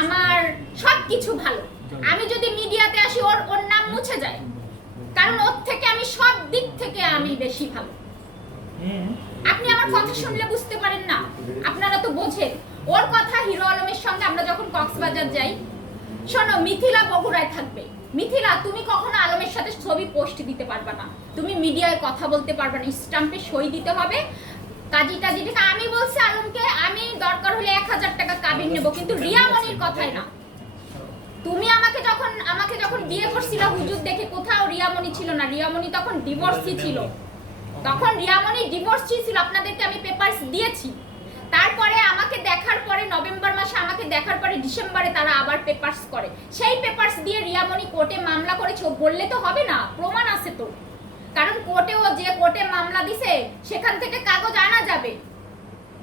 আমার সবকিছু ভালো। আমি যদি মিডিয়াতে আসি ওর নাম মুছে যায়, কারণ ওর থেকে আমি সব দিক থেকে আমি বেশি ভালো। আপনি আমার কথা শুনলে বুঝতে পারেন না, আপনারা তো বোঝেন। ওর কথা হিরো আলমের সঙ্গে আমরা যখন কক্সবাজার যাই, শোনো মিথিলা বগুড়ায় থাকবে। মিথিলা, তুমি কখনো আলমের সাথে ছবি পোস্ট দিতে পারবে না, তুমি মিডিয়ায় কথা বলতে পারবে না, স্টাম্পে সই দিতে হবে। কাজী থেকে আমি বলছি আলমকে, আমি দরকার হলে 1000 টাকা কাবিন নেব, কিন্তু রিয়ামনির কথাই না। তুমি আমাকে যখন বিয়ে করছিল হুজুর দেখে, কোথাও রিয়ামনি ছিল না। রিয়ামনি তখন ডিভোর্সই ছিল, তখন রিয়ামনি ডিভোর্সই ছিল। আপনাদেরকে আমি পেপারস দিয়েছি। তারপরে আমাকে দেখার পরে নভেম্বর মাসে আমাকে দেখার পরে ডিসেম্বরে তারা আবার পেপারস করে। সেই পেপারস দিয়ে রিয়ামনি কোর্টে মামলা করেছে। বললে তো হবে না, প্রমাণ আছে তো। কারণ কোর্টে ও যে কোর্টে মামলা দিছে সেখান থেকে কাগজ আনা যাবে।